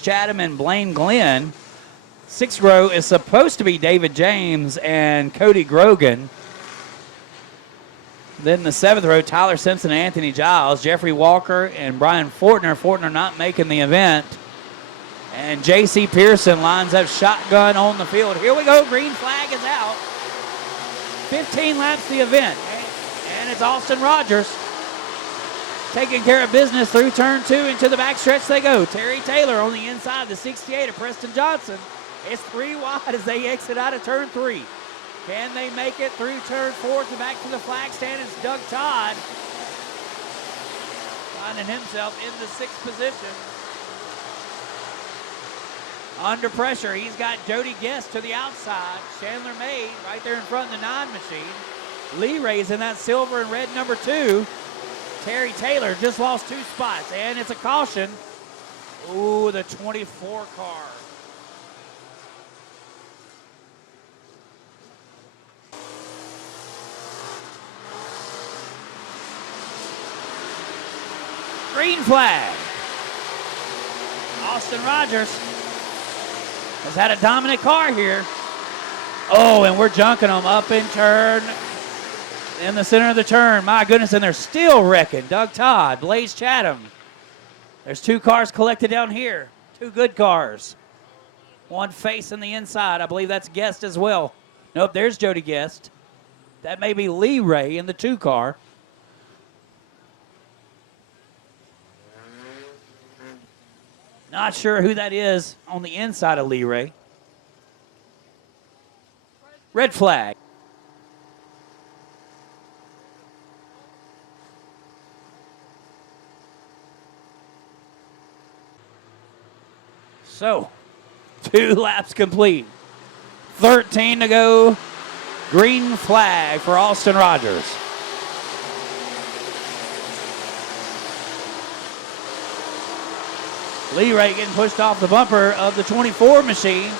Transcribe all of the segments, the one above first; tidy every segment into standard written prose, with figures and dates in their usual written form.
Chatham and Blaine Glenn. Sixth row is supposed to be David James and Cody Grogan. Then the seventh row, Tyler Simpson and Anthony Giles, Jeffrey Walker and Brian Fortner. Fortner not making the event. And J.C. Pearson lines up shotgun on the field. Here we go. Green flag is out. 15 laps the event. And it's Austin Rogers taking care of business through turn 2. Into the backstretch they go. Terry Taylor on the inside, the 68 of Preston Johnson. It's 3 wide as they exit out of turn 3. Can they make it through turn 4 to back to the flag stand? It's Doug Todd finding himself in the 6th position. Under pressure, he's got Jody Guest to the outside. Chandler May right there in front of the 9 machine. Lee Ray's in that silver and red number 2. Terry Taylor just lost 2 spots, and it's a caution. Ooh, the 24 car. Green flag. Austin Rogers has had a dominant car here. Oh, and we're junking them up in turn. In the center of the turn. My goodness, and they're still wrecking. Doug Todd, Blaze Chatham. There's 2 cars collected down here. 2 good cars. One facing the inside. I believe that's Guest as well. Nope, there's Jody Guest. That may be Lee Ray in the 2 car. Not sure who that is on the inside of Lee Ray. Red flag. So, 2 laps complete. 13 to go. Green flag for Austin Rogers. Lee Ray getting pushed off the bumper of the 24 machine.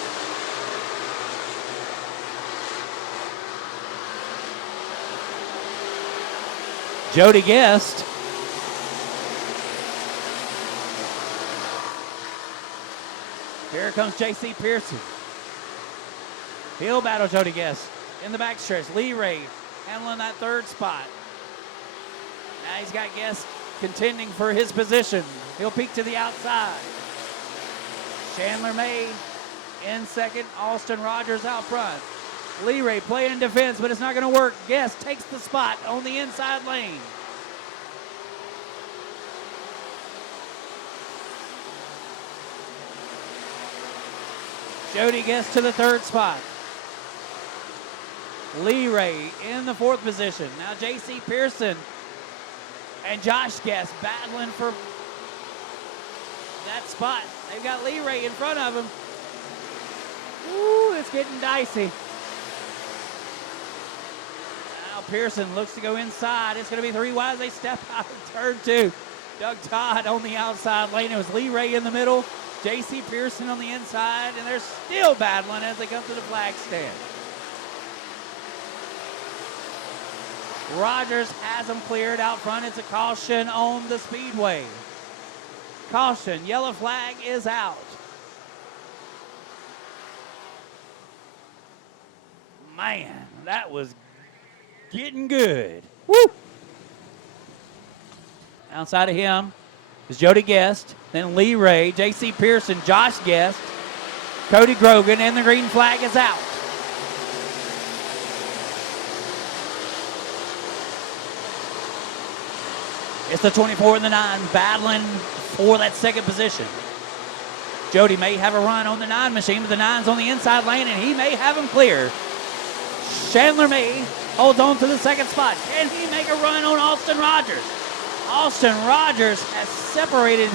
Jody Guest. Here comes J.C. Pearson. He'll battle Jody Guest in the backstretch. Lee Ray handling that 3rd spot. Now he's got Guest contending for his position. He'll peek to the outside. Chandler May in 2nd. Austin Rogers out front. Lee Ray playing in defense, but it's not going to work. Guest takes the spot on the inside lane. Jody Guest to the 3rd spot. Lee Ray in the 4th position. Now J.C. Pearson and Josh Guest battling for that spot. They've got Lee Ray in front of him. Ooh, it's getting dicey. Now Pearson looks to go inside. It's going to be 3 wide as they step out of turn 2. Doug Todd on the outside lane. It was Lee Ray in the middle. J.C. Pearson on the inside, and they're still battling as they come to the flag stand. Rogers has them cleared out front. It's a caution on the speedway. Caution, yellow flag is out. Man, that was getting good. Woo! Outside of him is Jody Guest, then Lee Ray, J.C. Pearson, Josh Guest, Cody Grogan, and the green flag is out. It's the 24 and the 9 battling for that 2nd position. Jody may have a run on the 9 machine, but the 9's on the inside lane, and he may have him clear. Chandler May holds on to the 2nd spot. Can he make a run on Austin Rogers? Austin Rogers has separated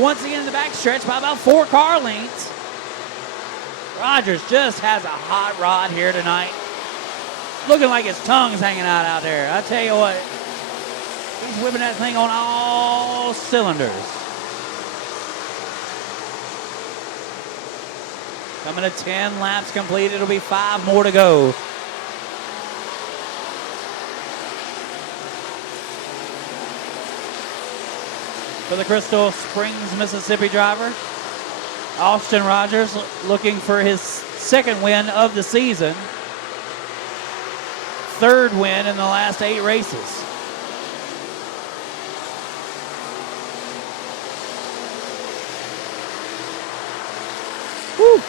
once again in the backstretch by about 4 car lengths. Rogers just has a hot rod here tonight. Looking like his tongue's hanging out there. I tell you what, he's whipping that thing on all cylinders. Coming to 10 laps complete. It'll be 5 more to go. For the Crystal Springs, Mississippi driver, Austin Rogers looking for his second win of the season. Third win in the last 8 races. Woo.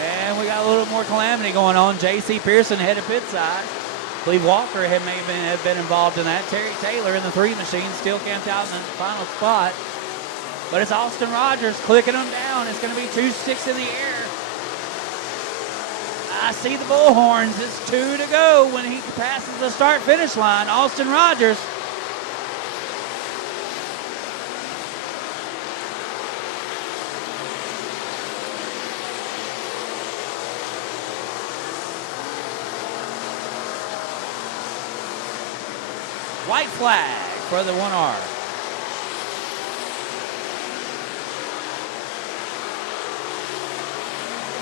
And we got a little more calamity going on. J.C. Pearson headed pit side. I believe Walker may have been involved in that. Terry Taylor in the 3 machine still camped out in the final spot. But it's Austin Rogers clicking them down. It's going to be 2 sticks in the air. I see the bullhorns. It's 2 to go when he passes the start-finish line. Austin Rogers. White flag for the 1R.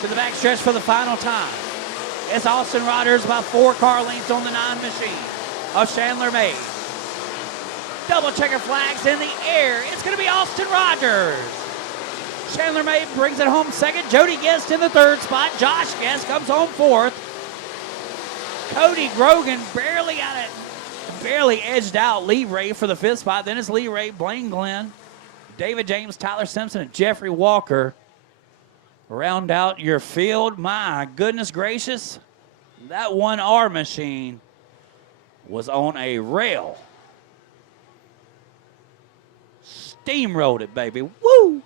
To the back stretch for the final time. It's Austin Rogers by 4 car lengths on the 9 machine of Chandler May. Double checker flags in the air. It's going to be Austin Rogers. Chandler May brings it home second. Jody Guest in the 3rd spot. Josh Guest comes home 4th. Cody Grogan barely edged out Lee Ray for the 5th spot. Then it's Lee Ray, Blaine Glenn, David James, Tyler Simpson, and Jeffrey Walker. Round out your field. My goodness gracious. That 1R machine was on a rail. Steamrolled it, baby. Woo!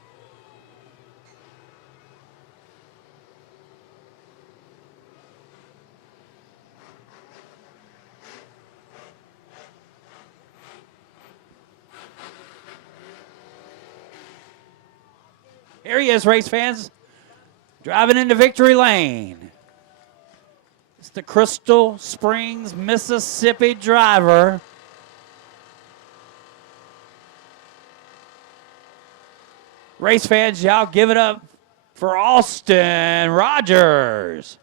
Here he is, race fans. Driving into victory lane. It's the Crystal Springs, Mississippi driver. Race fans, y'all give it up for Austin Rogers.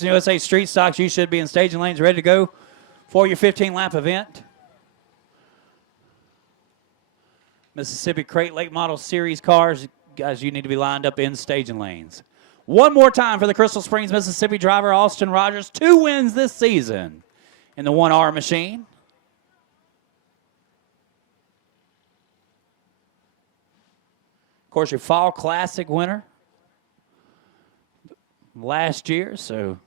USA Street Stocks, you should be in staging lanes ready to go for your 15-lap event. Mississippi Crate Late Model Series cars, guys, you need to be lined up in staging lanes. One more time for the Crystal Springs, Mississippi driver, Austin Rogers. 2 wins this season in the 1R machine. Of course, your Fall Classic winner last year, so